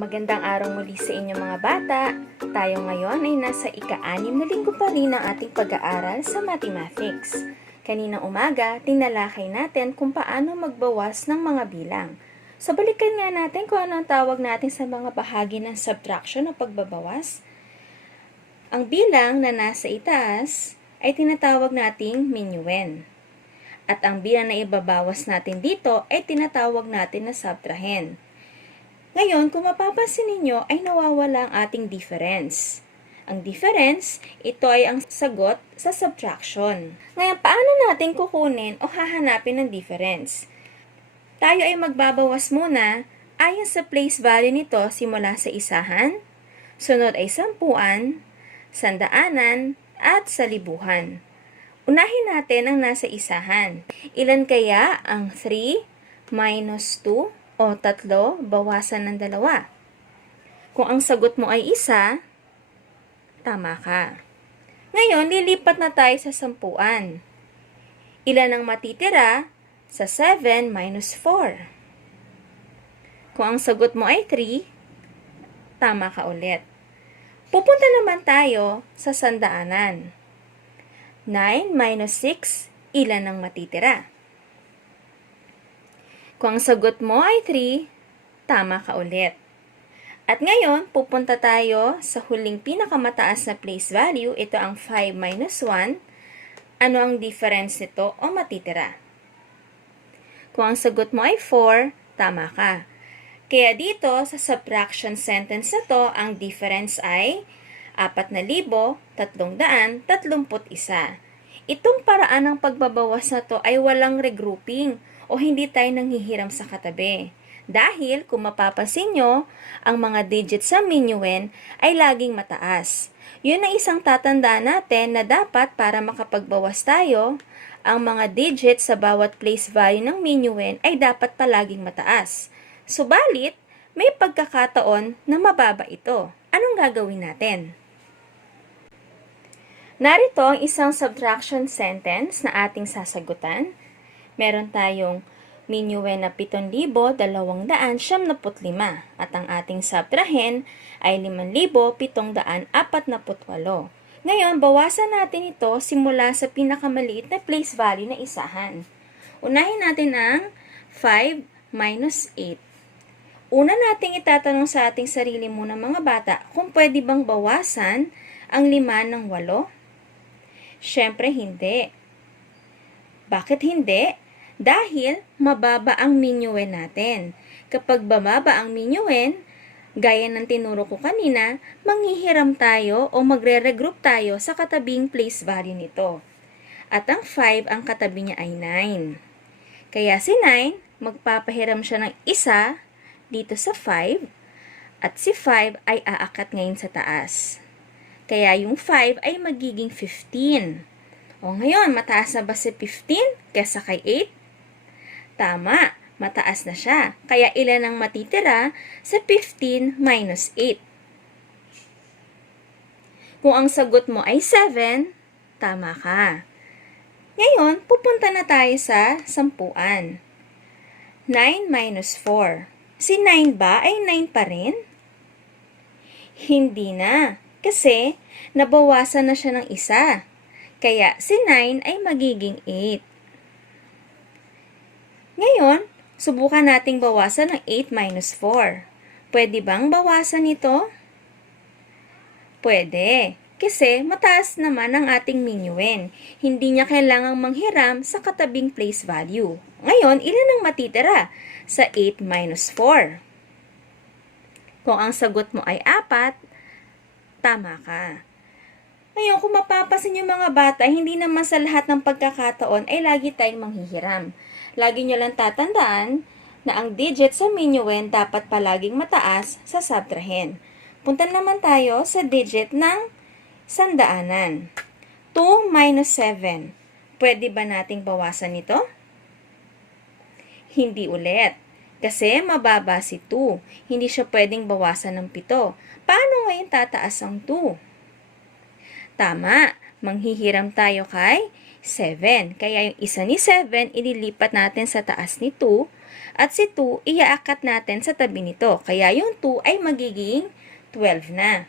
Magandang araw muli sa inyo mga bata. Tayo ngayon ay nasa ika-6 na linggo pa rin ng ating pag-aaral sa mathematics. Kaninang umaga, tinalakay natin kung paano magbawas ng mga bilang. So balikan nga natin kung ano ang tawag natin sa mga bahagi ng subtraction o pagbabawas. Ang bilang na nasa itaas ay tinatawag nating minuend. At ang bilang na ibabawas natin dito ay tinatawag natin na subtrahend. Ngayon, kung mapapansin ninyo, ay nawawala ang ating difference. Ang difference, ito ay ang sagot sa subtraction. Ngayon, paano natin kukunin o hahanapin ang difference? Tayo ay magbabawas muna ayon sa place value nito simula sa isahan, sunod ay sampuan, sandaanan, at sa libuhan. Unahin natin ang nasa isahan. Ilan kaya ang 3 minus 2? O 3 bawasan ng 2. Kung ang sagot mo ay 1, tama ka. Ngayon, lilipat na tayo sa sampuan. Ilan ang matitira sa 7 minus 4? Kung ang sagot mo ay 3, tama ka ulit. Pupunta naman tayo sa sandaanan. 9 minus 6, ilan ang matitira? Kung ang sagot mo ay 3, tama ka ulit. At ngayon, pupunta tayo sa huling pinakamataas na place value. Ito ang 5 minus 1. Ano ang difference nito o matitira? Kung ang sagot mo ay 4, tama ka. Kaya dito, sa subtraction sentence na to, ang difference ay 4,331. Itong paraan ng pagbabawas na to ay walang regrouping o hindi tayo nanghihiram sa katabi. Dahil, kung mapapansin nyo, ang mga digits sa minuend ay laging mataas. Yun ang isang tatandaan natin na dapat para makapagbawas tayo, ang mga digits sa bawat place value ng minuend ay dapat palaging mataas. Subalit, may pagkakataon na mababa ito. Anong gagawin natin? Narito ang isang subtraction sentence na ating sasagutan. Meron tayong minuend na 7,275 at ang ating subtrahend ay 5,748. Ngayon, bawasan natin ito simula sa pinakamaliit na place value na isahan. Unahin natin ang 5 minus 8. Una nating itatanong sa ating sarili muna mga bata kung pwede bang bawasan ang 5 ng 8? Siyempre hindi. Bakit hindi? Dahil mababa ang minuend natin. Kapag bababa ang minuend, gaya ng tinuro ko kanina, manghihiram tayo o magre-regroup tayo sa katabing place value nito. At ang 5, ang katabi niya ay 9. Kaya si 9, magpapahiram siya ng isa dito sa 5 at si 5 ay aakat ngayon sa taas. Kaya yung 5 ay magiging 15. O ngayon, mataas na ba si 15 kesa kay 8? Tama, mataas na siya. Kaya ilan ang matitira sa 15 minus 8? Kung ang sagot mo ay 7, tama ka. Ngayon, pupunta na tayo sa sampuan. 9 minus 4. Si 9 ba ay 9 pa rin? Hindi na, kasi nabawasan na siya ng isa. Kaya si 9 ay magiging 8. Ngayon, subukan nating bawasan ng 8 minus 4. Pwede bang bawasan ito? Pwede, kasi mataas naman ang ating minuend. Hindi niya kailangang manghiram sa katabing place value. Ngayon, ilan ang matitira sa 8 minus 4? Kung ang sagot mo ay 4, tama ka. Ngayon, kung mapapasin yung mga bata, hindi naman sa lahat ng pagkakataon ay lagi tayong manghihiram. Lagi nyo lang tatandaan na ang digit sa minuend dapat palaging mataas sa subtrahend. Punta naman tayo sa digit ng sandaanan. 2 minus 7. Pwede ba nating bawasan ito? Hindi ulit. Kasi mababa si 2. Hindi siya pwedeng bawasan ng 7. Paano ngayon tataas ang 2? Tama, manghihiram tayo kay 7. Kaya yung isa ni 7, ililipat natin sa taas ni 2 At si 2, iaakat natin sa tabi nito. Kaya yung 2 ay magiging 12 na.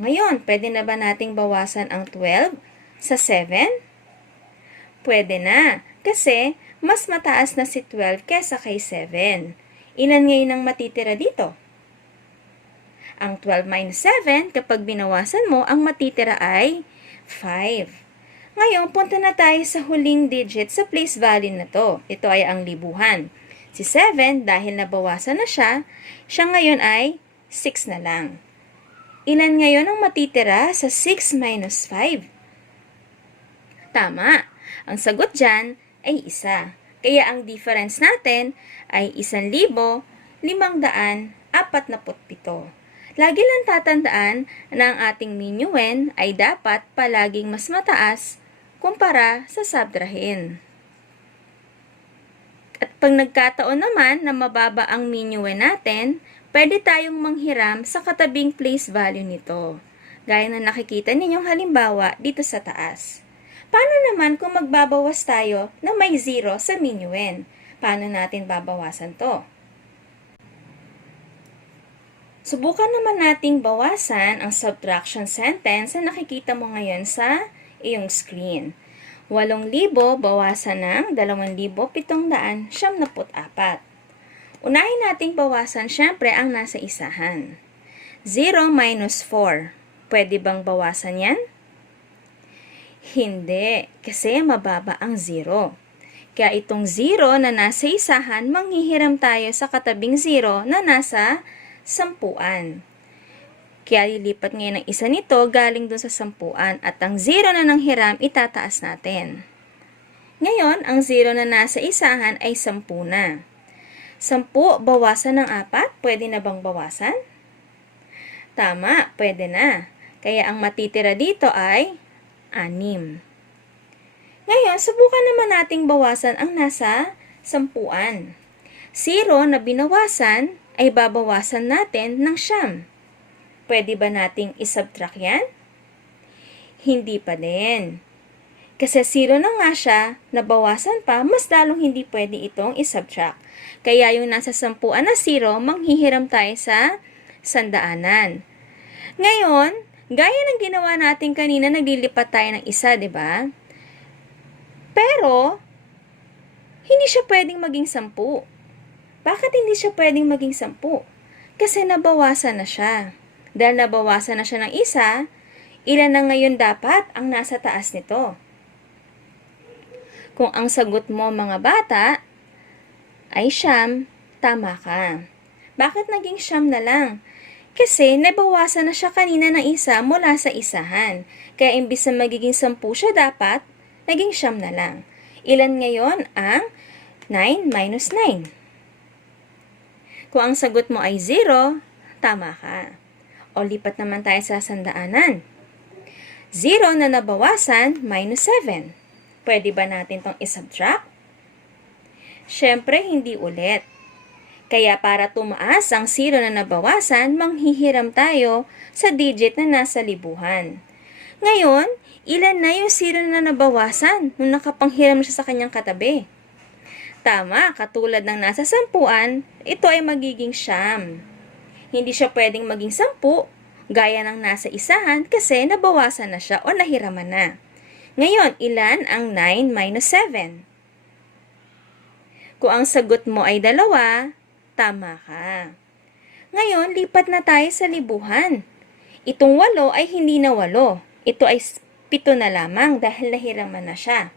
Ngayon, pwede na ba nating bawasan ang 12 sa 7? Pwede na, kasi mas mataas na si 12 kesa kay 7. Ilan ngayon ang matitira dito? Ang 12 minus 7, kapag binawasan mo, ang matitira ay 5. Ngayon, punta na tayo sa huling digit sa place value na to. Ito ay ang libuhan. Si 7, dahil nabawasan na siya ngayon ay 6 na lang. Ilan ngayon ang matitira sa 6 minus 5? Tama. Ang sagot dyan ay 1. Kaya ang difference natin ay 1,547. Lagi lang tatandaan na ang ating minuend ay dapat palaging mas mataas kumpara sa subtrahin. At pag nagkataon naman na mababa ang minuend natin, pwede tayong manghiram sa katabing place value nito. Gaya na nakikita ninyong halimbawa dito sa taas. Paano naman kung magbabawas tayo na may 0 sa minuend? Paano natin babawasan to? Subukan naman nating bawasan ang subtraction sentence na nakikita mo ngayon sa iyong screen. 8,000 bawasan ng 2,774. Unahin nating bawasan syempre ang nasa isahan. 0 minus 4. Pwede bang bawasan yan? Hindi, kasi mababa ang 0. Kaya itong 0 na nasa isahan, manghihiram tayo sa katabing 0 na nasa sampuan. Kaya lilipat ngayon ang isa nito galing dun sa sampuan at ang 0 na nanghiram itataas natin. Ngayon, ang 0 na nasa isahan ay 10 na. 10 bawasan ng 4, pwede na bang bawasan? Tama, pwede na. Kaya ang matitira dito ay 6. Ngayon, subukan naman nating bawasan ang nasa sampuan. 0 na binawasan ay babawasan natin ng 9. Pwede ba nating isubtract yan? Hindi pa din. Kasi 0 na nga siya, nabawasan pa, mas lalong hindi pwede itong isubtract. Kaya yung nasa sampuan na 0, manghihiram tayo sa sandaanan. Ngayon, gaya ng ginawa natin kanina, naglilipat tayo ng isa, di ba? Pero, hindi siya pwedeng maging 10. Bakit hindi siya pwedeng maging 10? Kasi nabawasan na siya. Dahil nabawasan na siya ng isa, ilan na ngayon dapat ang nasa taas nito? Kung ang sagot mo mga bata ay 9, tama ka. Bakit naging 9 na lang? Kasi nabawasan na siya kanina ng isa mula sa isahan. Kaya imbis na magiging 10 siya dapat, naging 9 na lang. Ilan ngayon ang 9 minus 9? Kung ang sagot mo ay 0, tama ka. O lipat naman tayo sa sandaanan. 0 na nabawasan minus 7. Pwede ba natin itong isubtract? Siyempre, hindi ulit. Kaya para tumaas ang 0 na nabawasan, manghihiram tayo sa digit na nasa libuhan. Ngayon, ilan na yung 0 na nabawasan nung nakapanghiram siya sa kanyang katabi? Tama, katulad ng nasa sampuan, ito ay magiging 9. Hindi siya pwedeng maging 10, gaya ng nasa isahan kasi nabawasan na siya o nahiraman na. Ngayon, ilan ang 9 minus 7? Kung ang sagot mo ay 2, tama ka. Ngayon, lipat na tayo sa libuhan. Itong 8 ay hindi na 8. Ito ay 7 na lamang dahil nahiraman na siya.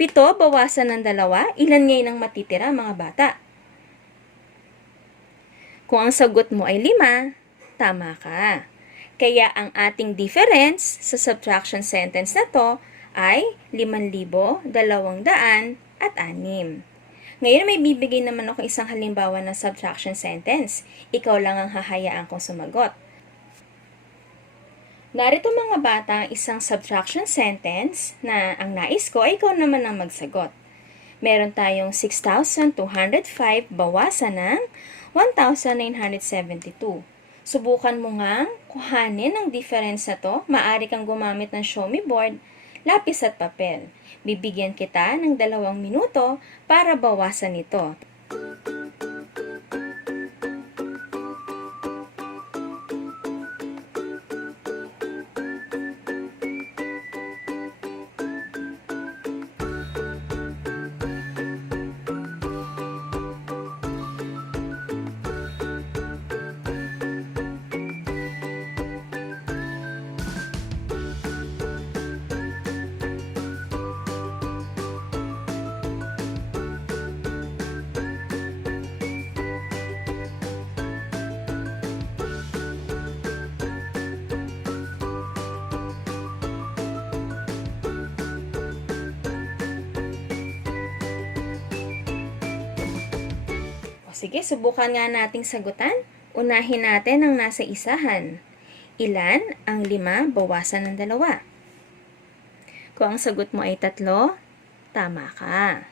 7 bawasan ng 2, ilan ngayon ang matitira mga bata? Kung ang sagot mo ay 5, tama ka. Kaya ang ating difference sa subtraction sentence na to ay 5,206. Ngayon may bibigay naman ako isang halimbawa ng subtraction sentence. Ikaw lang ang hahayaan kong sumagot. Narito mga bata ang isang subtraction sentence na ang nais ko ay ikaw naman ang magsagot. Meron tayong 6,205 bawasan ng 1,972. Subukan mo ngang kuhanin ang difference na to. Maaari kang gumamit ng show me board, lapis at papel. Bibigyan kita ng 2 minuto para bawasan ito. sige, subukan nga nating sagutan. Unahin natin ang nasa isahan. Ilan ang 5 bawasan ng 2? Kung ang sagot mo ay 3, tama ka.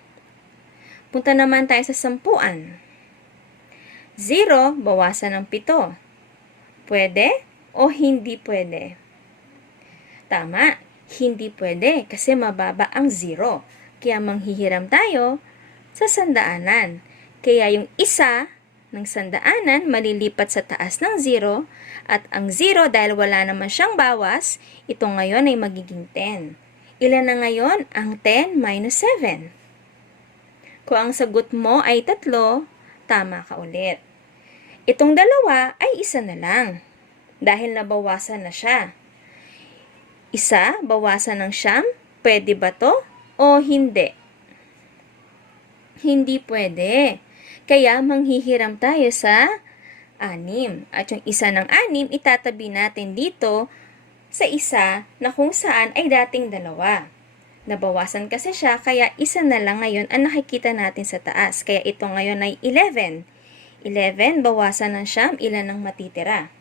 Punta naman tayo sa 10. 0 bawasan ng 7. Pwede o hindi pwede? Tama, hindi pwede kasi mababa ang 0. Kaya manghihiram tayo sa sandaanan. Kaya yung isa ng sandaanan malilipat sa taas ng 0 at ang 0 dahil wala naman siyang bawas, ito ngayon ay magiging 10. Ilan na ngayon ang 10 minus 7? Kung ang sagot mo ay 3, tama ka ulit. Itong 2 ay isa na lang dahil nabawasan na siya. Isa bawasan ng 9, pwede ba to o hindi? Hindi pwede. Kaya manghihiram tayo sa 6. At yung isa ng 6, itatabi natin dito sa isa na kung saan ay dating 2. Nabawasan kasi siya, kaya isa na lang ngayon ang nakikita natin sa taas. Kaya ito ngayon ay 11. 11 bawasan ng 9, ilan ang matitira?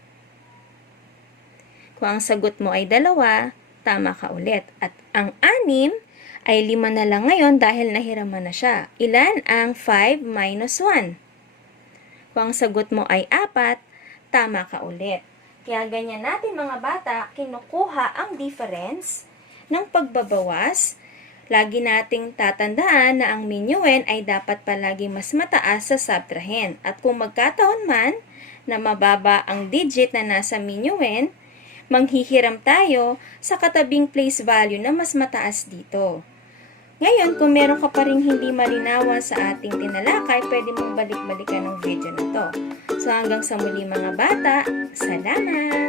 Kung ang sagot mo ay 2, tama ka ulit. At ang 6 ay 5 na lang ngayon dahil nahiraman na siya. Ilan ang 5 minus 1? Kung ang sagot mo ay 4, tama ka ulit. Kaya ganyan natin mga bata, kinukuha ang difference ng pagbabawas. Lagi nating tatandaan na ang minuend ay dapat palagi mas mataas sa subtrahend. At kung magkataon man na mababa ang digit na nasa minuend, manghihiram tayo sa katabing place value na mas mataas dito. Ngayon, kung meron ka pa rin hindi malinawan sa ating tinalakay, pwede mong balik-balikan ng video na to. So hanggang sa muli mga bata, salamat!